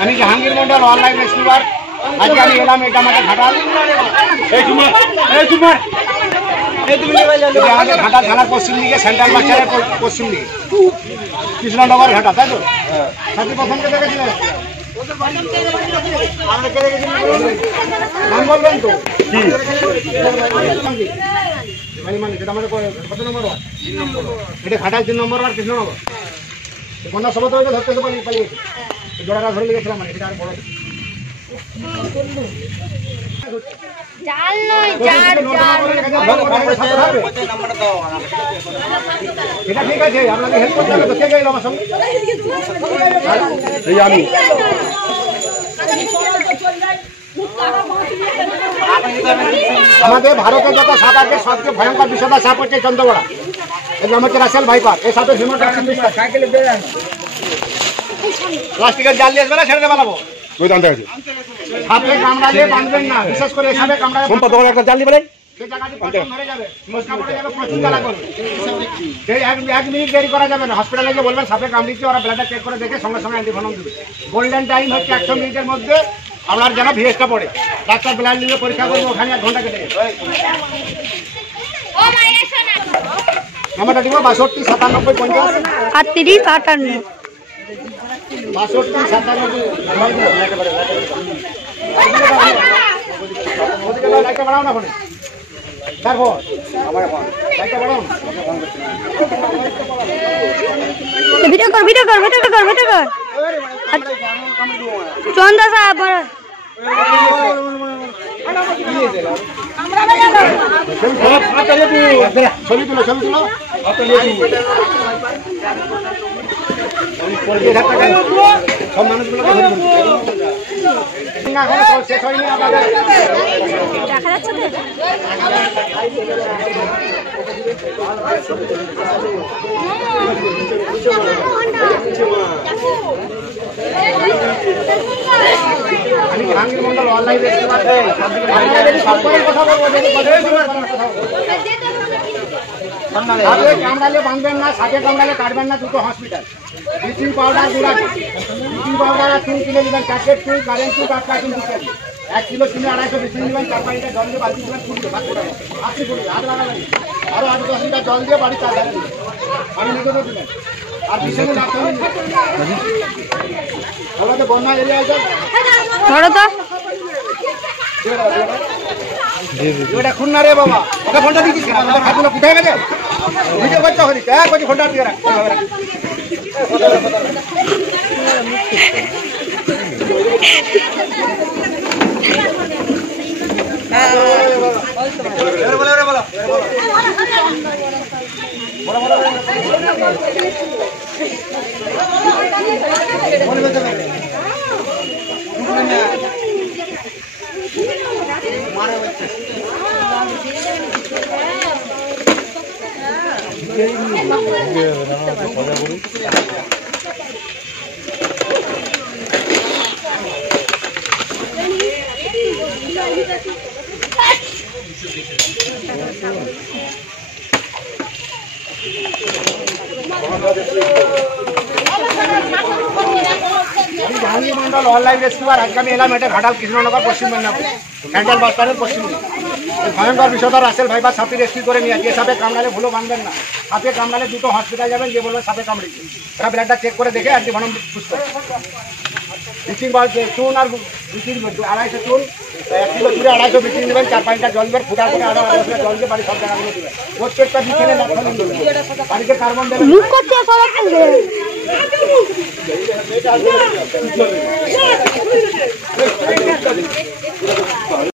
আমি Jahangir Mondal online rescuer. আজকে আমি এলাম এটা আমাদের ঘাটাল ঘাটাল থানার পশ্চিম দিকে, সেন্ট্রাল বাজারের পশ্চিম দিকে, কৃষ্ণনগর ঘাটা, তাই তো? সাথে প্রথম কে দেখেছিলেন? নাম বলবেন তো? কত নম্বর ওয়ার্ড? এটা ঘাটাল 3 নম্বর ওয়ার্ড, কৃষ্ণনগর। বন্যা সব ধরতে পালিয়েছে, জোড়াটা ধরে লেগেছিলাম, মানে এটা আর বড় এটা ঠিক আছে। আপনাকে হেল্প করতে হবে তো, কে গেল আমার সঙ্গে? আমি। আমাদের ভারতের যত সাপ আছে সবচেয়ে ভয়ঙ্কর বিষয়টা সাপ হচ্ছে চন্দ্রগড়া। এর নাম হচ্ছে রাসেল ভাইপার। এই সাপের প্লাস্টিকের জাল দিয়ে আসবে না, ছেড়ে দেবে বলাবো। সাপে কামড়ালে বাঁধবেন না, বিশেষ করে সাপে কামড়ালে একটা জাল দিবে, এক মিনিট দেরি করা যাবে না। হসপিটালে গিয়ে বলবেন সাপে কামড়িয়েছে, ওরা ব্লাডটা চেক করে দেখে সঙ্গে সঙ্গে অ্যান্টিভেনম দেবে। গোল্ডেন টাইম হচ্ছে 100 মিনিটের মধ্যে আপনার যেন ভিএসটা পড়ে, ডাক্তার ব্লাড নিয়ে পরীক্ষা করবে, ওখানে 1 ঘন্টা কেটে যাবে। নাম্বারটা দিব 62 97 50 38 58 62 97 লাইটটা বাড়াও না, ফোনে তারপর আমার ফোন লাইটটা বাড়াও। ভিডিও কর চন্দা সাহেব ছবি তুলো সব মানুষগুলোকে শেষ হয়নি আপনাদের দেখা যাচ্ছে তো। আমি জাহাঙ্গীর মন্ডল অনলাইন রেস্কিউয়ার। কথা বলবো, সাপে কামড়ালে বাঁধবেন না, সাপে কামড়ালে কাটবেন না, দুটো hospital. Bleaching powder bleaching powder আর চুন কিনে নেবেন, প্যাকেট চুন, কারেন্ট চুন, 5 কার্টুন দিতে 1 কিলো চুনে 250 ব্লিচিং নেবেন, 4 লিটার জল দিয়ে বালতি দেবেন, ফুটবে আপনি ফুটবে হাত লাগাবেন, আরো 8-10 লিটার জল দিয়ে বাড়ি চার ধারে দিবেন, পানি নিতে দেবেন। আর বিশেষ আমাদের বন্যা এরিয়ায় এটা খুন না রে বাবা, ওকে ফোনটা দিচ্ছিস কেন? আমাদের খাতগুলো কোথায় গেছে? ভিডিও করতে হলি কই ফোনটা দিয়ে রাখ। Jahangir Mondal online rescuer. আজকে আমি এলাম এটা ঘাটাল কৃষ্ণনগর পশ্চিম মেদিনীপুর, সেন্ট্রাল বাস স্ট্যান্ডের পশ্চিম দিকে। ভয়ঙ্কর বিষয়টা রাসেল ভাইপার সাপে রেস্কিউ করে নিয়ে যে সাপে কামড়ালে ভুলো বাঁধবেন না। সাপে কামড়ালে দুটো হসপিটাল যাবেন, যে বলবেন সাপে কামড়িয়েছে, ওরা ব্লাডটা চেক করে দেখে অ্যান্টিভেনম সুস্থ। ব্লিচিং চুন আর ব্লিচিং 250 চুন, 1 কিলো চুনে 250 ব্লিচিং দেবেন, 4-5 লিটার জল দেবেন, ফুটা করে আরো 2 লিটার জল দিয়ে বাড়ি সব জায়গাগুলো দেবেন। প্রত্যেকটা বিছানে লক্ষণ দেবেন, বাড়িতে কার্বন দেবেন।